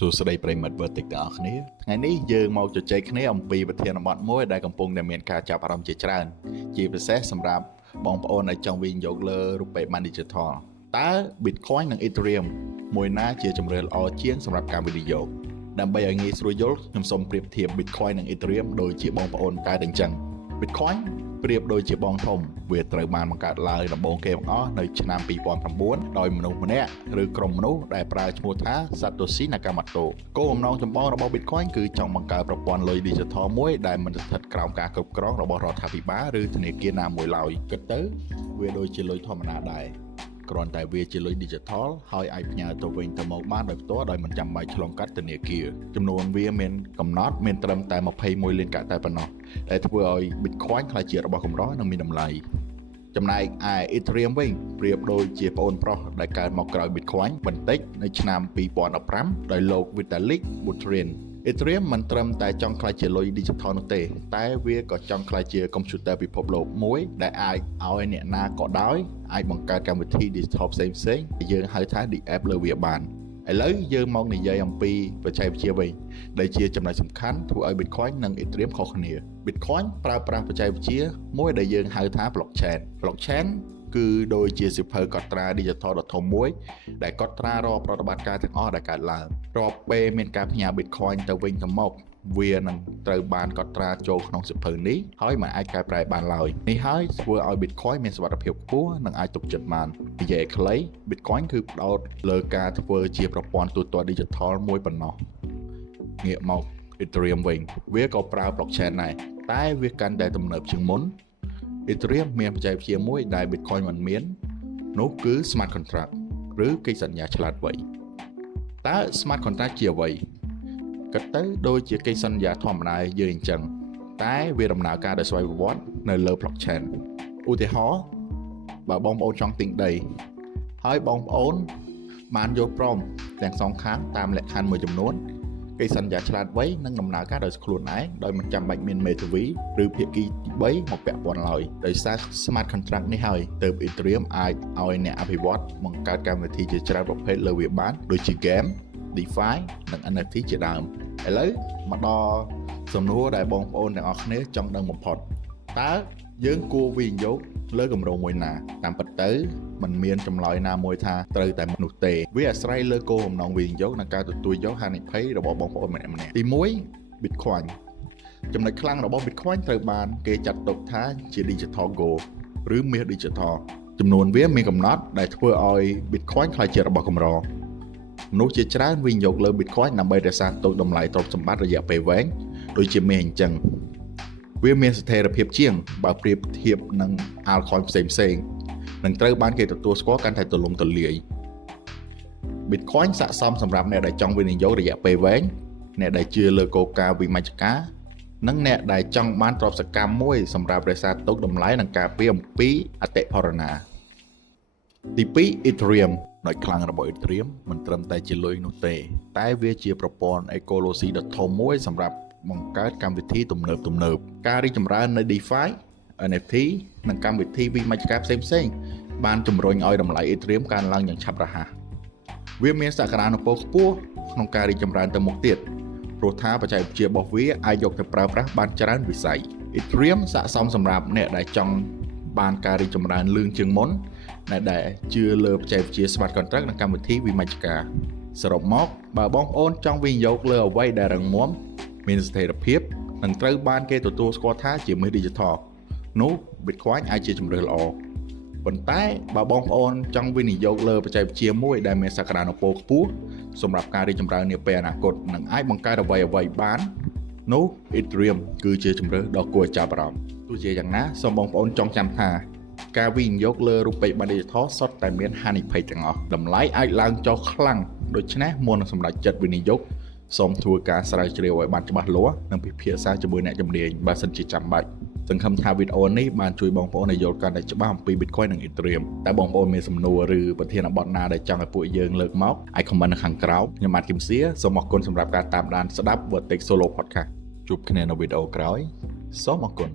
សួស្តីប្រិមិត្តវិទ្យុទាំងអស់គ្នាថ្ងៃនេះយើងមកជជែកគ្នាអំពីប្រធានបទមួយដែលកំពុងតែមានការចាប់អារម្មណ៍ជាច្រើនជាពិសេសសម្រាប់បងប្អូនដែលចង់វិនិយោគលើរូបិយប័ណ្ណ Digital តើ Bitcoin និង Ethereum មួយណាជាជម្រើសល្អជាងសម្រាប់ការវិនិយោគដើម្បីឲ្យងាយស្រួលយល់ខ្ញុំសូមប្រៀបធៀប Bitcoin និង Ethereum ដូចជាបងប្អូនកើតអញ្ចឹង Bitcoin ប្រៀបដូចជាបងធំវាត្រូវបានបង្កើតឡើងដំបូងគេបង្អស់នៅឆ្នាំ2009ដោយមនុស្សម្នាក់ឬក្រុមមនុស្សដែលប្រើឈ្មោះថា Satoshi Nakamoto គោលបំណងចម្បងរបស់ Bitcoin គឺចង់បង្កើតប្រព័ន្ធលុយ Digital មួយដែលមិនស្ថិតក្រោមការគ្រប់គ្រងរបស់រដ្ឋាភិបាលឬធនាគារណាមួយឡើយគិតទៅវាដូចជាលុយធម្មតាដែរគ្រាន់តែវាជាលុយ Digital ហើយអាចផ្ញើទៅវិញទៅមកបានដោយផ្ទាល់ដោយមិនចាំបាច់ឆ្លងកាត់ធនាគារចំនួនវាមានកំណត់មានត្រឹមតែ21លានកាក់តែប៉ុណ្ណោះដែលធ្វើឲ្យ Bitcoin ក្លាយជារបស់កម្រនិងមានតម្លៃចំណែកឯ Ethereum វិញប្រៀបដូចជាប្អូនប្រុសដែលកើតមកក្រោយ Bitcoin បន្តិចនៅឆ្នាំ2015ដោយលោក Vitalik Buterin Ethereum មិនត្រឹមតែចង់ក្លាយជាលុយ Digital នោះទេតែវាក៏ចង់ក្លាយជាកុំព្យូទ័រពិភពលោកមួយដែលអាចឲ្យអ្នកណាក៏ដោយអាចបង្កើតកម្មវិធី Digital ផ្សេងៗដែលយើងហៅថា The App លើវាបានឥឡូវយើងមកនិយាយអំពីបច្ចេកវិទ្យាវិញដែលជាចំណុចសំខាន់ធ្វើឲ្យ Bitcoin និង Ethereum ខុសគ្នា Bitcoin ប្រើប្រាស់បច្ចេកវិទ្យាមួយដែលយើងហៅថា Blockchain គឺដូចជាសៀវភៅកត់ត្រា Digital ដ៏ធំមួយដែលកត់ត្រារាល់ប្រតិបត្តិការទាំងអស់ដែលកើតឡើងរាល់ពេលមានការផ្ញើ Bitcoin ទៅវិញទៅមកវានឹងត្រូវបានកត់ត្រាចូលក្នុងសៀវភៅនេះហើយមិនអាចកែប្រែបានឡើយនេះហើយធ្វើឲ្យ Bitcoin មានសុវត្ថិភាពខ្ពស់និងអាចទុកចិត្តបាននិយាយខ្លី Bitcoin គឺផ្ដោតលើការធ្វើជាប្រព័ន្ធទូទាត់ Digital មួយប៉ុណ្ណោះងាកមក Ethereum វិញវាក៏ប្រើ Blockchain ដែរតែវាកាន់តែទំនើបជាងមុនEthereum មានបច្ចេកវិទ្យាមួយដែល Bitcoin មិនមាននោះគឺ Smart Contract ឬកិច្ចសន្យាឆ្លាតវៃតើ Smart Contract ជាអ្វីគិតទៅដូចជាកិច្ចសន្យាធម្មតាយើងអញ្ចឹងតែវាដំណើរការដោយស្វ័យប្រវត្តិនៅលើ Blockchain ឧទាហរណ៍បើបងប្អូនចង់ទិញដីហើយបងប្អូនបានយល់ព្រមទាំងសងខាងតាមលក្ខខណ្ឌមួយចំនួនកិច្ចសន្យាឆ្លាតវៃនឹងដំណើរការដោយខ្លួនឯងដោយមិនចាំបាច់មានមេធាវីឬភាគីទី3មកពាក់ព័ន្ធឡើយដោយសារ Smart Contract នេះហើយទើប Ethereum អាចឲ្យអ្នកអភិវឌ្ឍបង្កើតកម្មវិធីជាច្រើនប្រភេទលើវាបានដូចជា Game, DeFi និង NFT ជាដើមឥឡូវមកដល់សំណួរដែលបងប្អូនទាំងអស់គ្នាចង់ដឹងបំផុតតើយើងគួរវិនិយោគលើគម្រោងមួយណាតាមពិតទៅมันមានចម្លើយណាមួយថាត្រូវតែនោះទេវាអាស្រ័យលើគោលបំណងវិនិយោគនិងការទទួលយកហានិភ័យរបស់បងប្អូនម្នាក់ៗទី1 Bitcoin ចំណុចខ្លាំងរបស់ Bitcoin ត្រូវបានគេចាត់ទុកថាជា Digital Gold ឬមាស Digital ចំនួនវាមានកំណត់ដែលធ្វើឲ្យ Bitcoin ក្លាយជារបស់កម្រមនុស្សជាច្រើនវិនិយោគលើ Bitcoin ដើម្បីរក្សាទុកតម្លៃទ្រព្យសម្បត្តិរយៈពេលវែងដូចជាមាសអញ្ចឹងវាមានស្ថិរភាពជាងបើប្រៀបធៀបនឹង altcoin ផ្សេងៗនឹងត្រូវបានគេទទួលស្គាល់កាន់តែទូលំទូលាយ Bitcoin ស័ក្តិសមសម្រាប់អ្នកដែលចង់វិនិយោគរយៈពេលវែងអ្នកដែលជឿលើគោលការណ៍វិមជ្ឈការនិងអ្នកដែលចង់បានទ្រព្យសកម្មមួយសម្រាប់រក្សាទុកតម្លៃនិងការពារអំពីអតិផរណាទី2 Ethereum ដោយខ្លាំងរបស់ Ethereum មិនត្រឹមតែជាលុយនោះទេតែវាជាប្រព័ន្ធអេកូឡូស៊ីដ៏ធំមួយសម្រាប់បង្កើតកម្មវិធីទំនើបការរីកចម្រើននៃ DeFi NFT និងកម្មវិធីវិមជ្ឈការផ្សេងៗបានជំរុញឲ្យតម្លៃ Ethereum កើនឡើងយ៉ាងឆាប់រហ័សវាមានសក្តានុពលខ្ពស់ក្នុងការរីកចម្រើនទៅមុខទៀតព្រោះថាបច្ចេកវិទ្យារបស់វាអាចយកទៅប្រើប្រាស់បានច្រើនវិស័យ Ethereum ស័ក្តិសមសម្រាប់អ្នកដែលចង់បានការរីកចម្រើនលឿនជាងមុនអ្នកដែលជឿលើបច្ចេកវិទ្យា Smart Contract និងកម្មវិធីវិមជ្ឈការសរុបមកបើបងប្អូនចង់វិនិយោគលើអ្វីដែលរឹងមាំមានស្ថិរភាពនិងត្រូវបានគេទទួលស្គាល់ថាជាមាស Digital នោះ Bitcoin អាចជាជម្រើសល្អប៉ុន្តែបើបងប្អូនចង់វិនិយោគលើបច្ចេកវិទ្យាមួយដែលមានសក្តានុពលខ្ពស់សម្រាប់ការរីកចម្រើននាពេលអនាគតនិងអាចបង្កើតអ្វីៗបាននោះ Ethereum គឺជាជម្រើសដ៏គួរឲ្យចាប់អារម្មណ៍ទោះជាយ៉ាងណាសូមបងប្អូនចងចាំថាការវិនិយោគលើរូបិយប័ណ្ណ Digital សុទ្ធតែមានហានិភ័យទាំងអស់តម្លៃអាចឡើងចុះខ្លាំងដូច្នេះមុននឹងសម្រេចចិត្តវិនិយោគសូមធ្វើការស្រាវជ្រាវឲ្យបានច្បាស់លាស់និងពិភាក្សាជាមួយអ្នកជំនាញបើសិនជាចាំបាច់សង្ឃឹមថាវីដេអូនេះបានជួយបងប្អូនឲ្យយល់កាន់តែច្បាស់អំពី Bitcoin និង Ethereum តែបងប្អូនមានសំណួរឬប្រធានបទណាដែលចង់ឲ្យពួកយើងលើកមកអាច comment នៅខាងក្រោមខ្ញុំបាទគឹមសៀសូមអរគុណសម្រាប់ការតាមដានស្ដាប់ Vertex Solo Podcast ជួបគ្នានៅវីដេអូក្រោយសូមអរគុណ